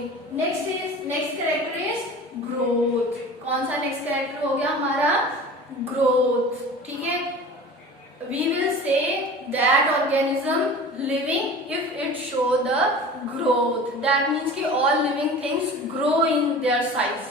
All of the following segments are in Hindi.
Okay, next character is growth. कौन सा नेक्स्ट कैरेक्टर हो गया हमारा? ग्रोथ। ठीक है, we will say that organism living if it show the growth. That means कि all living things grow in their size,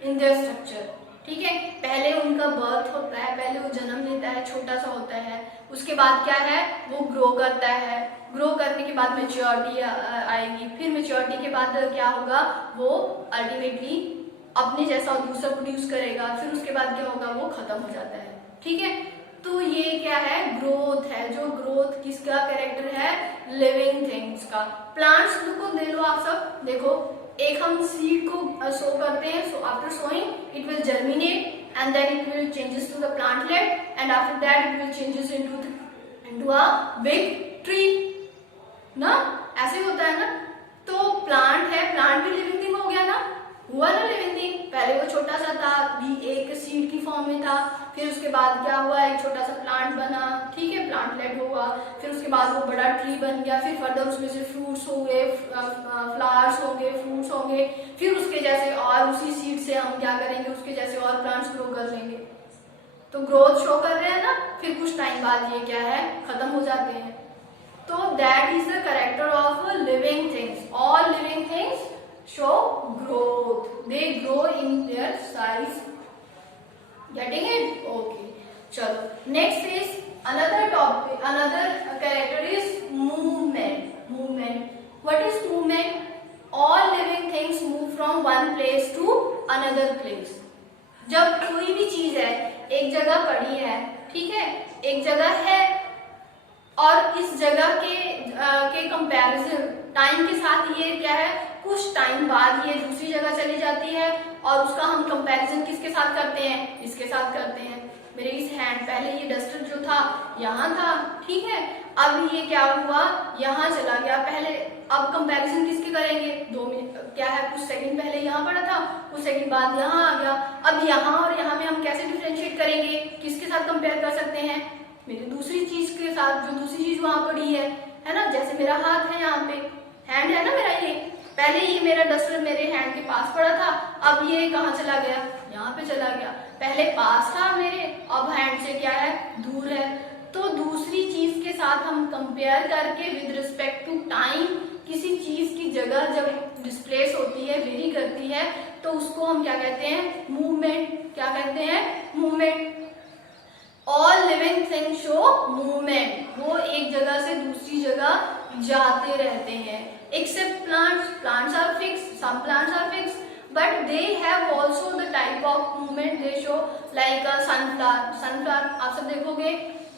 in their structure. ठीक है, पहले उनका बर्थ होता है, पहले वो जन्म लेता है, छोटा सा होता है, उसके बाद क्या है, वो ग्रो करता है, ग्रो करने के बाद मेच्योरिटी आएगी, फिर मेच्योरिटी के बाद क्या होगा, वो अल्टीमेटली अपने जैसा दूसरा प्रोड्यूस करेगा, फिर उसके बाद क्या होगा, वो खत्म हो जाता है। ठीक है, तो ये क्या है, ग्रोथ है। जो ग्रोथ किसका कैरेक्टर है? लिविंग थिंग्स का। प्लांट्स को दे लो आप सब, देखो एक हम सीड को सो करते हैं, so after sowing it will germinate and then it will changes to the plantlet and after that it will changes into a big tree ना, ऐसे होता है ना। तो प्लांट है, प्लांट भी लिविंग थिंग हो गया ना, हुआ ना लिविंग थिंग। पहले वो छोटा सा था, भी एक सीड की फॉर्म में था, फिर उसके बाद क्या हुआ, एक छोटा सा प्लांट बना, ठीक है, प्लांटलेट हुआ, फिर उसके बाद वो बड़ा ट्री बन गया, फिर फर्दर उसमें से फ्रूट्स होंगे, फ्लावर्स होंगे, फ्रूट्स होंगे, फिर उसके जैसे और उसी सीड से हम क्या करेंगे, उसके जैसे और प्लांट्स ग्रो कर लेंगे। तो ग्रोथ शो कर रहे हैं ना, फिर कुछ टाइम बाद ये क्या है, खत्म हो जाते हैं। तो that is the character of living things. All living things show growth, they grow in their size. Getting it? Okay, chalo, next is another topic, another character is movement. What is movement? All living things move from one place to another place. जब कोई भी चीज है एक जगह पड़ी है, ठीक है, एक जगह है, और इस जगह के कंपैरिजन टाइम के साथ ये क्या है, कुछ टाइम बाद ये दूसरी जगह चली जाती है, और उसका हम कंपैरिजन किसके साथ करते हैं, इसके साथ करते हैं। मेरे इस हैंड, पहले ये डस्टर जो था यहाँ था, ठीक है, अब ये क्या हुआ, यहाँ चला गया पहले। अब कंपैरिजन किसके करेंगे, 2 मिनट क्या है, कुछ सेकंड पहले यहाँ पड़ा था, कुछ सेकंड बाद यहाँ आ गया। अब यहाँ और यहाँ में हम कैसे डिफरेंशिएट करेंगे, किसके साथ कंपेयर कर सकते हैं, मेरी दूसरी चीज के साथ, जो दूसरी चीज वहां पड़ी है ना। जैसे मेरा हाथ है, यहाँ पे हैंड है ना मेरा, ये पहले ये मेरा डस्टर मेरे हैंड के पास पड़ा था, अब ये कहाँ चला गया, यहाँ पे चला गया। पहले पास था मेरे, अब हैंड से क्या है, दूर है। तो दूसरी चीज के साथ हम कंपेयर करके विद रिस्पेक्ट टू टाइम किसी चीज की जगह जब डिस्प्लेस होती है, वेरी करती है, तो उसको हम क्या कहते हैं, मूवमेंट। क्या कहते हैं, movement. All living things show movement, वो एक जगह से दूसरी जगह जाते रहते हैं। Except plants, plants are fix, some plants are fix, but they have also the type of movement they show, like sunflower. Sunflower आप सब देखोगे,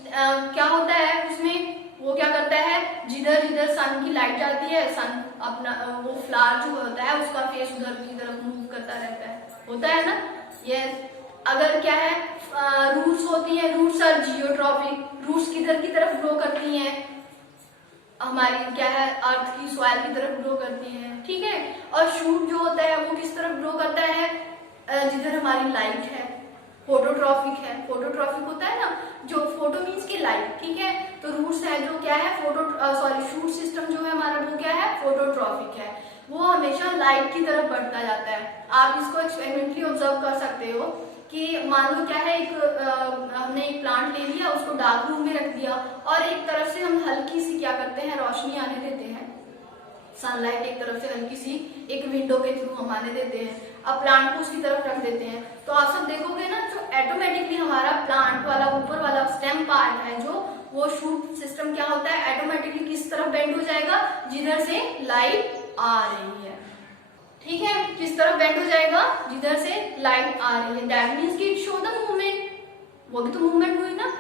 क्या होता है उसमें, वो क्या करता है, जिधर जिधर सन की लाइट जाती है, सन अपना वो फ्लावर जो होता है उसका फेस उधर की तरफ मूव करता रहता है, होता है ना। यस, अगर क्या है, रूट्स होती हैं, रूट्स आर जियोट्रॉपिक, रूट्स किधर की तरफ ग्रो करती हैं, हमारी क्या है, अर्थ की सॉइल की तरफ ग्रो करती हैं, ठीक है। और शूट जो होता है वो किस तरफ ग्रो करता है, जिधर हमारी लाइट है, फोटोट्रॉपिक है। फोटोट्रॉपिक होता है ना, जो फोटो मीन्स की लाइट, ठीक है। तो रूट्स है जो क्या है, शूट सिस्टम जो है हमारा, वो क्या है, फोटोट्रॉपिक है, वो हमेशा लाइट की तरफ बढ़ता जाता है। आप इसको एक्सपेरिमेंटली ऑब्जर्व कर सकते हो कि मान लो क्या है, हमने एक प्लांट ले लिया, उसको डार्क रूम में रख दिया, और एक तरफ से हम हल्की सी क्या करते हैं, रोशनी आने देते हैं, सनलाइट एक तरफ से हल्की सी एक विंडो के थ्रू हम आने देते हैं। अब प्लांट को उसकी तरफ रख देते हैं, तो आप सब देखोगे ना, जो ऑटोमेटिकली हमारा प्लांट वाला ऊपर वाला स्टेम पार्ट है, जो वो शूट सिस्टम क्या होता है, ऑटोमेटिकली किस तरफ बेंड हो जाएगा, जिधर से लाइट आ रही है, ठीक है, किस तरफ बेंड हो जाएगा, जिधर से लाइट आ रही है। दैट मीन्स कि इट शो द मूवमेंट, वो भी तो मूवमेंट हुई ना।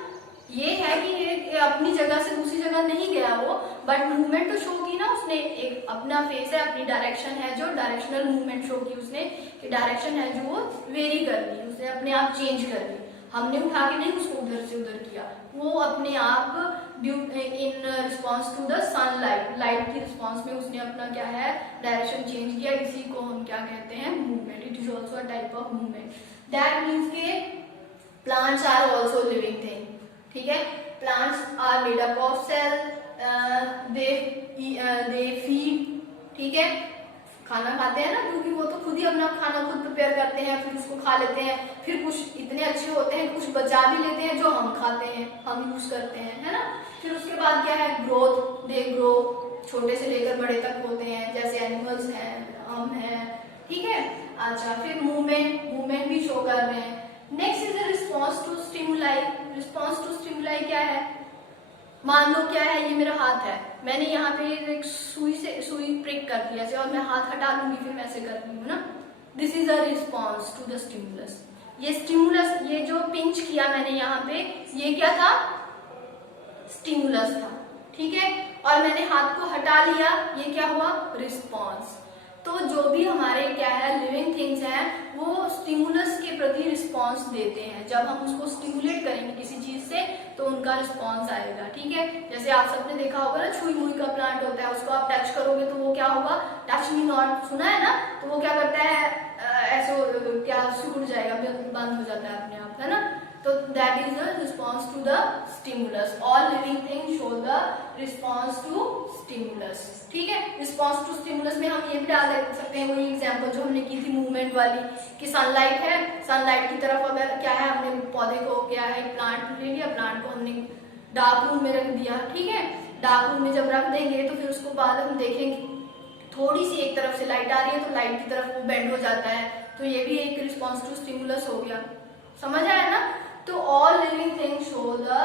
ये है कि ये अपनी जगह से दूसरी जगह नहीं गया वो, बट मूवमेंट तो शो की ना उसने, एक अपना फेस है, अपनी डायरेक्शन है, जो डायरेक्शनल मूवमेंट शो की उसने, कि डायरेक्शन है जो वो वेरी कर ली, उसने अपने आप चेंज कर ली। हमने उठा के नहीं उसको उधर से उधर किया, वो अपने आप in response to the sunlight, light की रिस्पॉन्स में उसने अपना क्या है, डायरेक्शन चेंज किया। इसी को हम क्या कहते हैं, movement. It is also a type of movement. That means के plants are also living thing, ठीक है। Plants are made up of cell, they feed, ठीक है, खाना खाते हैं ना, क्योंकि वो तो खुद ही अपना खाना खुद प्रिपेयर करते हैं, फिर उसको खा लेते हैं, फिर कुछ इतने अच्छे होते हैं कुछ बचा भी लेते हैं जो हम खाते हैं, हम यूज करते हैं, है ना। फिर उसके बाद क्या है, ग्रोथ, दे ग्रो, छोटे से लेकर बड़े तक होते हैं, जैसे एनिमल्स हैं, हम हैं, ठीक है। अच्छा, फिर मूवमेंट भी शो कर रहे हैं। Next is response to stimuli. Response to stimuli क्या है, मान लो क्या है, ये मेरा हाथ है, मैंने यहाँ पे एक सुई प्रिक कर दिया और मैं हाथ हटा लूंगी, फिर मैं ऐसे कर रही हूँ ना, this is a response to the stimulus. ये स्टिमुलस, ये जो पिंच किया मैंने यहाँ पे, ये क्या था, स्टिमुलस था, ठीक है। और मैंने हाथ को हटा लिया, ये क्या हुआ, रिस्पॉन्स। तो जो भी हमारे क्या है लिविंग थिंग्स हैं, वो स्टिमुलस के प्रति रिस्पॉन्स देते हैं। जब हम उसको स्टिमुलेट करेंगे किसी चीज से तो उनका रिस्पॉन्स आएगा, ठीक है। जैसे आप सबने देखा होगा ना, छुई मुई का प्लांट होता है, उसको आप टच करोगे तो वो क्या होगा, टच मी नॉट, सुना है ना, तो वो क्या करता है, ऐसे क्या सिकुड़ जाएगा, बंद हो जाता है अपने आप, है ना। तो that is the response to the stimulus. All living things show the response to stimulus, ठीक है। रिस्पॉन्स टू स्टिमुलस में हम ये भी डाल सकते हैं, वही एग्जांपल जो हमने की थी मूवमेंट वाली, कि सनलाइट है, सनलाइट की तरफ अगर क्या है, हमने पौधे को क्या है, प्लांट ले लिया, प्लांट को हमने डार्क रूम में रख दिया, ठीक है। डार्क रूम में जब रख देंगे तो फिर उसको बाद हम देखेंगे थोड़ी सी एक तरफ से लाइट आ रही है तो लाइट की तरफ वो बेंड हो जाता है, तो ये भी एक रिस्पॉन्स टू स्टिमुलस हो गया, समझ आया ना। तो all living things show the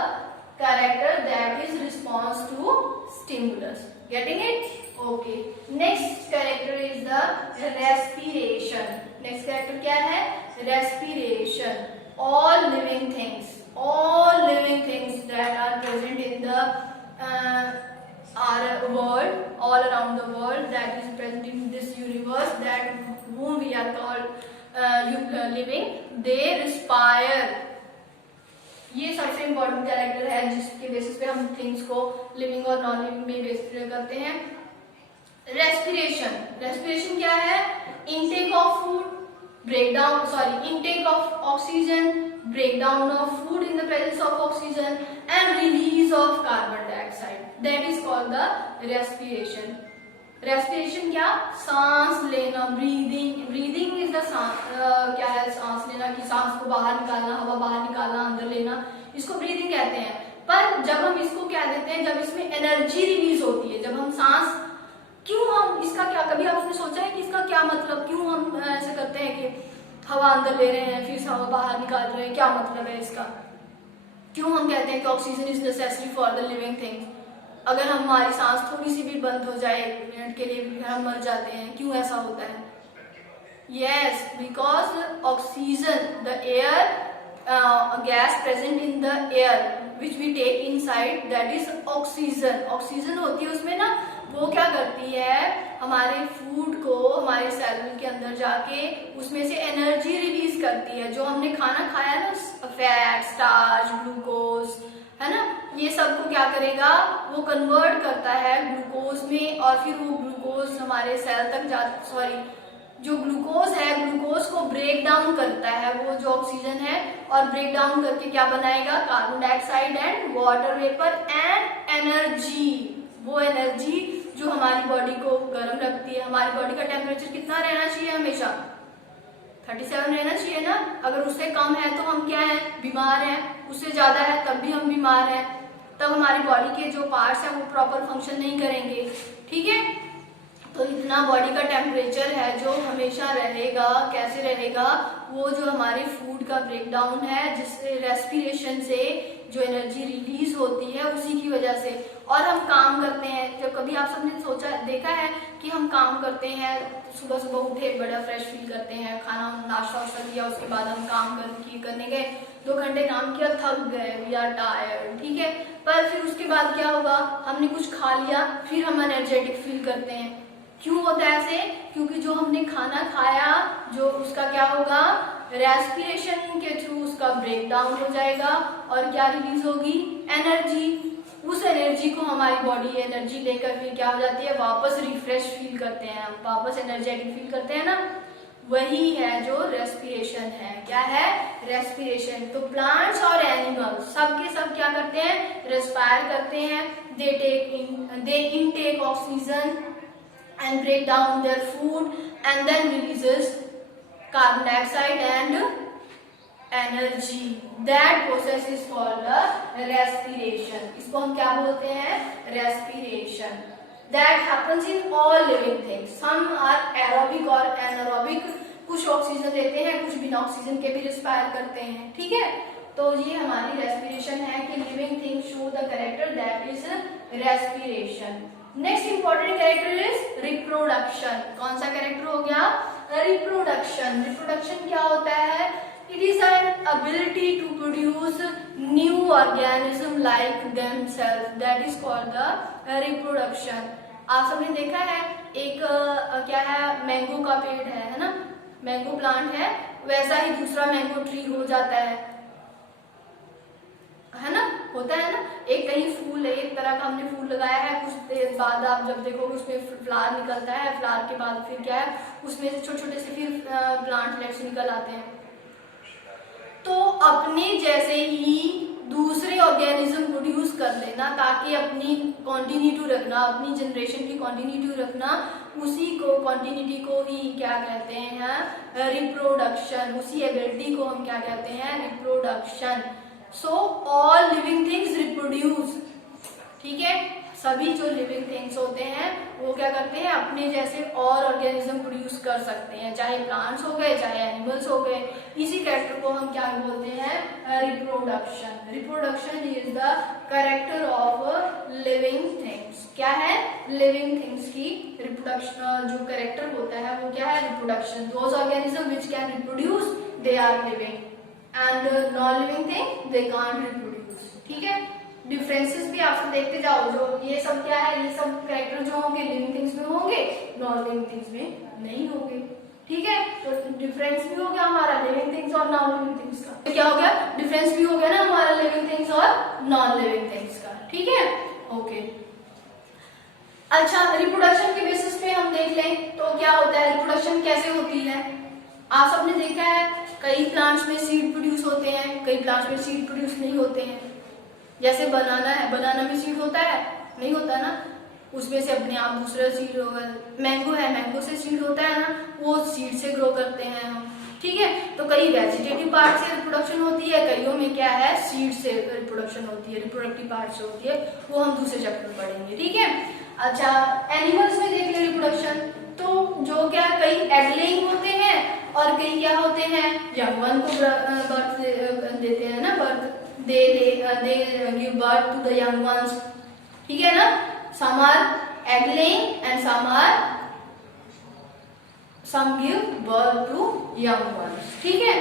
character that is response to stimulus, getting it, okay. Next character is the respiration. Next character क्या है, रेस्पिरेशन। ऑल लिविंग थिंग्स that are present in the our world, all around the world, that is present in this universe, that whom we are called living, they respire. ये सबसे इम्पोर्टेंट कैरेक्टर है जिसके बेसिस पे हम थिंग्स को लिविंग और नॉन लिविंग में बेसिस करते हैं। रेस्पिरेशन क्या है, intake of food, intake of oxygen, breakdown of food in the presence of oxygen, and release of carbon dioxide. That is called the respiration. Respiration क्या, सांस लेना, breathing is the क्या है, सांस लेना, कि सांस को बाहर निकालना, हवा बाहर निकालना, अंदर लेना, इसको breathing कहते हैं। पर जब हम इसको क्या देते हैं, जब इसमें एनर्जी रिलीज होती है, जब हम सांस, क्यों हम इसका क्या, कभी आपने सोचा है कि इसका क्या मतलब, क्यों हम ऐसे करते हैं कि हवा अंदर ले रहे हैं फिर हवा बाहर निकाल रहे हैं, क्या मतलब है इसका, क्यों हम कहते हैं कि oxygen is necessary for the living things. अगर हमारी सांस थोड़ी सी भी बंद हो जाए एक मिनट के लिए भी हम मर जाते हैं, क्यों ऐसा होता है? Yes, because oxygen, the air gas present in the air which we take inside, that is oxygen. Oxygen होती है उसमें ना, वो क्या करती है, हमारे फूड को हमारे सेल के अंदर जाके उसमें से एनर्जी रिलीज करती है। जो हमने खाना खाया ना, फैट, स्टार्च, ग्लूकोज, है ना, ये सब को क्या करेगा, वो कन्वर्ट करता है ग्लूकोज में, और फिर वो ग्लूकोज हमारे सेल तक जो ग्लूकोज है, ग्लूकोज को ब्रेक डाउन करता है वो जो ऑक्सीजन है, और ब्रेक डाउन करके क्या बनाएगा, carbon dioxide and water vapour and energy. वो एनर्जी जो हमारी बॉडी को गर्म रखती है। हमारी बॉडी का टेम्परेचर कितना रहना चाहिए, हमेशा 37 रहना चाहिए ना। अगर उससे कम है तो हम क्या है, बीमार हैं, उससे ज्यादा है तब भी हम बीमार हैं, तब हमारी बॉडी के जो पार्ट्स हैं वो प्रॉपर फंक्शन नहीं करेंगे, ठीक है। तो इतना बॉडी का टेम्परेचर है जो हमेशा रहेगा, कैसे रहेगा, वो जो हमारे फूड का ब्रेकडाउन है, जिससे रेस्पिरेशन से जो एनर्जी रिलीज होती है उसी की वजह से। और हम काम करते हैं, जब कभी आप सबने सोचा देखा है कि हम काम करते हैं, सुबह सुबह उठे बड़ा फ्रेश फील करते हैं, खाना नाश्ता वाश्ता किया, उसके बाद हम काम करने गए, 2 घंटे काम किया, थक गए, वी आर टायर्ड, ठीक है। पर फिर उसके बाद क्या होगा, हमने कुछ खा लिया, फिर हम एनर्जेटिक फील करते हैं। क्यों होता है ऐसे? क्योंकि जो हमने खाना खाया, जो उसका क्या होगा, रेस्पिरेशन के थ्रू उसका ब्रेक डाउन हो जाएगा, और क्या रिलीज होगी, एनर्जी। उस एनर्जी को हमारी बॉडी एनर्जी लेकर फिर क्या हो जाती है, वापस रिफ्रेश फील करते हैं, वापस एनर्जेटिक फील करते हैं ना, वही है जो रेस्पिरेशन है। क्या है, रेस्पिरेशन। तो प्लांट्स और एनिमल्स सब के सब क्या करते हैं, रेस्पायर करते हैं, they intake oxygen and break down their food and then releases carbon dioxide and energy. That process is called the respiration. इसको हम क्या बोलते हैं? Respiration. That happens in all living things. Some are aerobic or anaerobic. कुछ ऑक्सीजन लेते हैं, कुछ बिना ऑक्सीजन के भी रिस्पायर करते हैं, ठीक है। तो ये हमारी रेस्पिरेशन है कि living thing show the character that is respiration. Next important character is reproduction. कौन सा कैरेक्टर हो गया? रिप्रोडक्शन। रिप्रोडक्शन क्या होता है? It is an ability to produce new organism like themselves, that is called the reproduction. आप सबने देखा है एक क्या है, मैंगो का पेड़ है ना, मैंगो प्लांट है, वैसा ही दूसरा मैंगो ट्री हो जाता है ना, होता है ना। एक कहीं फूल है, एक तरह का हमने फूल लगाया है, कुछ देर बाद आप जब देखोगे उसमें फ्लावर निकलता है, फ्लावर के बाद फिर क्या है, उसमें से छोटे छोटे से फिर प्लांटलेट्स निकल आते हैं। तो अपने जैसे ही दूसरे ऑर्गेनिज्म प्रोड्यूस कर लेना ताकि अपनी कॉन्टिन्यूटी रखना, अपनी जनरेशन की कॉन्टिन्यूटी रखना, उसी को कॉन्टिन्यूटी को ही क्या कहते हैं? रिप्रोडक्शन। उसी एबिलिटी को हम क्या कहते हैं? Reproduction. So all living things reproduce, ठीक है। सभी जो लिविंग थिंग्स होते हैं वो क्या करते हैं? अपने जैसे और ऑर्गेनिज्म प्रोड्यूस कर सकते हैं, चाहे प्लांट्स हो गए, चाहे एनिमल्स हो गए। इसी कैरेक्टर को हम क्या बोलते हैं? Reproduction. Reproduction is the character of living things. क्या है? लिविंग थिंग्स की रिप्रोडक्शन जो कैरेक्टर होता है वो क्या है? Reproduction. Those organism which can reproduce they are living and non living thing they can't reproduce, ठीक है। डिफरेंसेस भी आप देखते जाओ, जो ये सब क्या है, ये सब कैरेक्टर जो होंगे लिविंग थिंग्स में होंगे, नॉन लिविंग थिंग्स में नहीं होंगे, ठीक है। तो डिफरेंस भी हो गया हमारा लिविंग थिंग्स और नॉन लिविंग थिंग्स का। तो क्या हो गया? डिफरेंस भी हो गया ना हमारा लिविंग थिंग्स और नॉन लिविंग थिंग्स का, ठीक है। ओके, अच्छा, रिप्रोडक्शन के बेसिस पे हम देख लें तो क्या होता है, रिप्रोडक्शन कैसे होती है। आप सबने देखा है कई प्लांट्स में सीड प्रोड्यूस होते हैं, कई प्लांट्स में सीड प्रोड्यूस नहीं होते हैं। जैसे बनाना है, बनाना में सीड होता है? नहीं होता ना, उसमें से अपने आप दूसरा सीड होगा। मैंगो है, मैंगो से सीड होता है ना, वो सीड से ग्रो करते हैं हम, ठीक है। तो कई वेजिटेटिव पार्ट से रिप्रोडक्शन होती है, कईयों में क्या है, सीड से रिप्रोडक्शन होती है, रिप्रोडक्टिव पार्ट से होती है, वो हम दूसरे चैप्टर में पढ़ेंगे, ठीक है। अच्छा, एनिमल्स में देख ले रिप्रोडक्शन, तो जो क्या कई एग लेइंग होते हैं और कई क्या होते हैं, यंग वन को बर्थ देते हैं ना, birth they give birth to the young ones, ठीक है ना। some are egg laying and some give birth to young ones, ठीक है।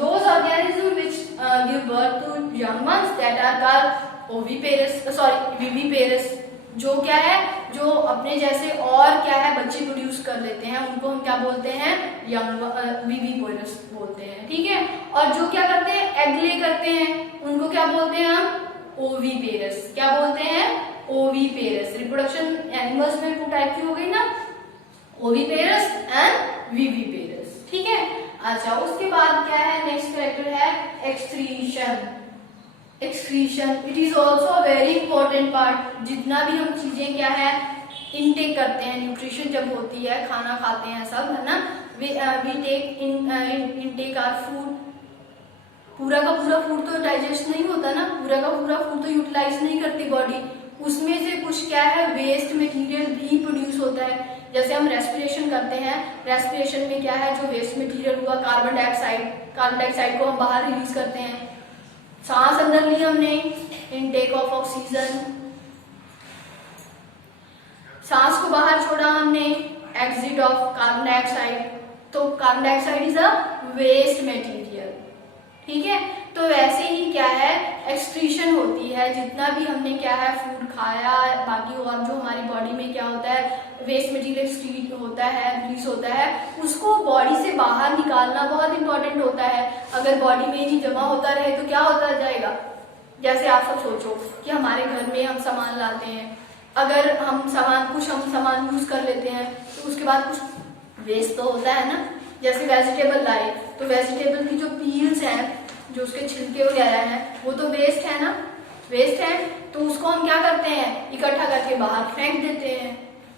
those organisms which give birth to young ones that are called viviparous, जो क्या है, जो अपने जैसे और क्या है बच्चे प्रोड्यूस कर लेते हैं, उनको हम क्या बोलते हैं? यंग विविपेरस बोलते हैं, ठीक है। और जो क्या करते हैं, एग ले करते हैं, उनको क्या बोलते हैं हम? ओविपेरस। क्या बोलते हैं? ओविपेरस। रिप्रोडक्शन एनिमल्स में टू टाइप की हो गई ना, ओविपेरस एंड विविपेरस, ठीक है। अच्छा, उसके बाद क्या है, नेक्स्ट कैरेक्टर है excretion. Excretion it is also very important part. जितना भी हम चीजें क्या है इनटेक करते हैं, न्यूट्रिशन जब होती है, खाना खाते हैं सब, है ना, we take intake our food. पूरा का पूरा फूड तो डाइजेस्ट नहीं होता ना, पूरा का पूरा फूड तो यूटिलाइज नहीं करती बॉडी, उसमें से कुछ क्या है वेस्ट मटेरियल भी प्रोड्यूस होता है। जैसे हम रेस्पिरेशन करते हैं, रेस्पिरेशन में क्या है, जो वेस्ट मटेरियल हुआ कार्बन डाइऑक्साइड को हम बाहर रिलीज करते हैं। सांस अंदर ली हमने, इनटेक ऑफ ऑक्सीजन, सांस को बाहर छोड़ा हमने, एग्जिट ऑफ कार्बन डाइऑक्साइड। तो carbon dioxide is a waste material, ठीक है। तो वैसे ही क्या है एक्सक्रीशन होती है, जितना भी हमने क्या है फूड खाया, बाकी और जो हमारी बॉडी में क्या होता है वेस्ट मटेरियल एक्सक्रीट होता है, रिलीज होता है, उसको बॉडी से बाहर निकालना बहुत इंपॉर्टेंट होता है। अगर बॉडी में ही जमा होता रहे तो क्या होता जाएगा। जैसे आप सब सोचो कि हमारे घर में हम सामान लाते हैं, अगर हम सामान यूज कर लेते हैं तो उसके बाद कुछ वेस्ट तो होता है ना। जैसे वेजिटेबल लाए तो वेजिटेबल की जो पील्स हैं, जो उसके छिलके वगैरह हैं, वो तो वेस्ट है ना, वेस्ट है। तो उसको हम क्या करते हैं, इकट्ठा करके बाहर फेंक देते हैं।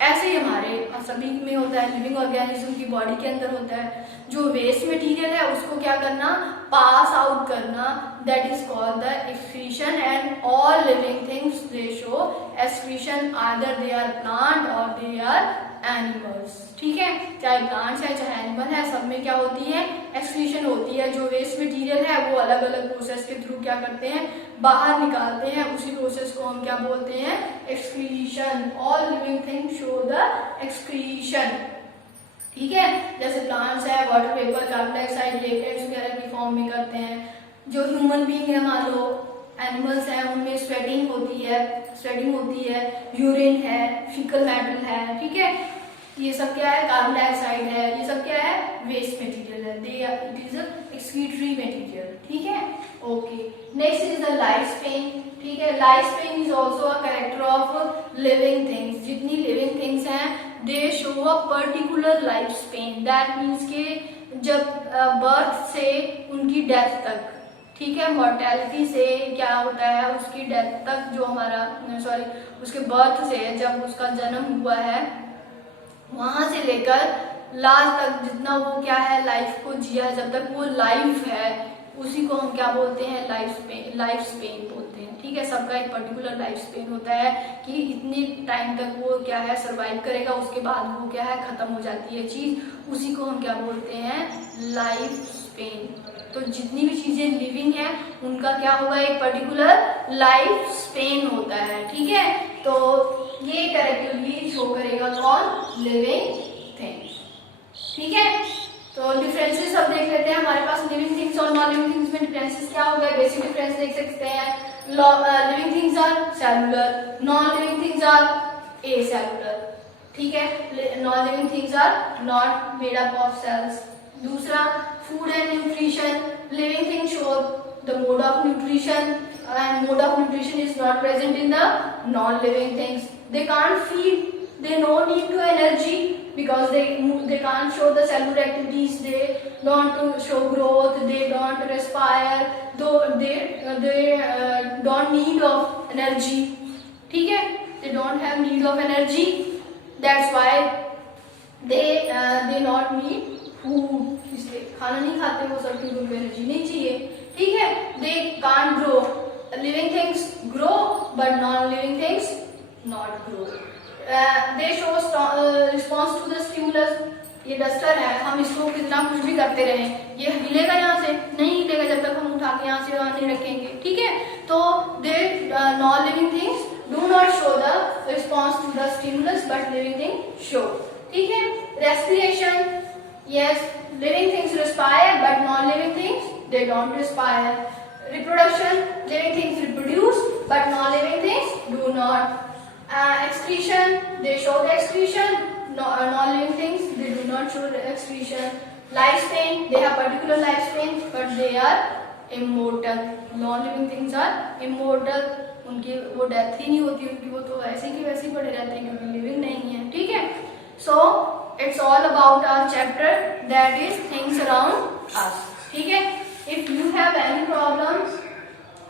ऐसे ही हमारे सभी में होता है, लिविंग ऑर्गेनिज्म की बॉडी के अंदर होता है। जो वेस्ट मटेरियल है उसको क्या करना, पास आउट करना, that is called the excretion. And all living things they show excretion, either they are plant और दे आर एनिमल्स। ठीक है, चाहे प्लांट्स है चाहे एनिमल है, सब में क्या होती है, एक्सक्रीशन होती है। जो वेस्ट मटेरियल है वो अलग अलग प्रोसेस के थ्रू क्या करते हैं, बाहर निकालते हैं। उसी प्रोसेस को हम क्या बोलते हैं, excretion. All living things show the excretion. ठीक है, जैसे प्लांट्स है वाटर वेपर, कार्बन डाइऑक्साइड, लेटेंट्स वगैरह की फॉर्म में करते हैं। जो ह्यूमन बीइंग है, मान लो एनिमल्स हैं, उनमें स्वेटिंग होती है, यूरिन है, फीकल मैटर है। ठीक है, ये सब क्या है, कार्बन डाइऑक्साइड है, ये सब क्या है, वेस्ट मटेरियल है। It is excretory material. ठीक है, okay. Next is the life span. ठीक है, life span is also a character of living things. जितनी लिविंग थिंग्स हैं दे show a particular life span. That means के जब बर्थ से उनकी डेथ तक, ठीक है, मॉर्टेलिटी से क्या होता है, उसकी डेथ तक, जो हमारा उसके बर्थ से जब उसका जन्म हुआ है वहां से लेकर लास्ट तक जितना वो क्या है, लाइफ को जिया, जब तक वो लाइफ है, उसी को हम क्या बोलते हैं, लाइफ स्पेन बोलते हैं। ठीक है, सबका एक पर्टिकुलर लाइफ स्पेन होता है कि इतने टाइम तक वो क्या है सरवाइव करेगा, उसके बाद वो क्या है खत्म हो जाती है चीज, उसी को हम क्या बोलते हैं, लाइफ स्पेन। तो जितनी भी चीजें लिविंग है उनका क्या होगा, एक पर्टिकुलर लाइफ स्पेन होता है। ठीक है, तो ये कैरेक्टरिस्टिक शो करेगा कौन, लिविंग थिंग्स। ठीक है, तो डिफरेंसेस अब देख लेते हैं। हमारे पास लिविंग थिंग्स और नॉन लिविंग थिंग्स में डिफरेंसेस क्या हो गए, बेसिक डिफरेंस देख सकते हैं। Living things are cellular, non living things are acellular. ठीक है, non living things are not made up of cells. दूसरा, food and nutrition. Living things show the mode of nutrition and mode of nutrition is not present in the non-living things. They can't feed, they no need to energy because they can't show the cellular activities, they don't show growth, they don't respire, though they don't need of energy. ठीक है, they don't have need of energy, that's why they not need food. इसलिए खाना नहीं खाते वो सब, क्योंकि उनको एनर्जी नहीं चाहिए। ठीक है, they can't grow. Living things grow but non-living things not grow. They show response to the stimulus. ये डस्टर है, हम इसको कितना कुछ भी करते रहे, ये हिलेगा यहाँ से नहीं हिलेगा जब तक हम उठा के यहाँ से वहाँ नहीं रखेंगे। ठीक है, तो they non-living things do not show the response to the stimulus but living things show. ठीक है, respiration, yes, living things respire but non-living things they don't respire. Reproduction, living things reproduce but non-living things do not. Excretion, they show the excretion, non-living things they do not show the excretion. Lifespan, they have particular lifespan but they are immortal. Non-living things are immortal, उनकी वो डेथ ही नहीं होती, उनकी वो तो ऐसे की वैसे ही पड़े रहते हैं क्योंकि लिविंग नहीं है। ठीक है, so it's all about our chapter that is things around us. ठीक है, if you have any problems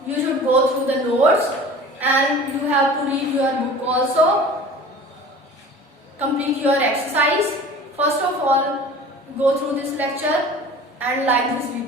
you should go through the notes and you have to read your book also, complete your exercise. First of all, go through this lecture and like this video.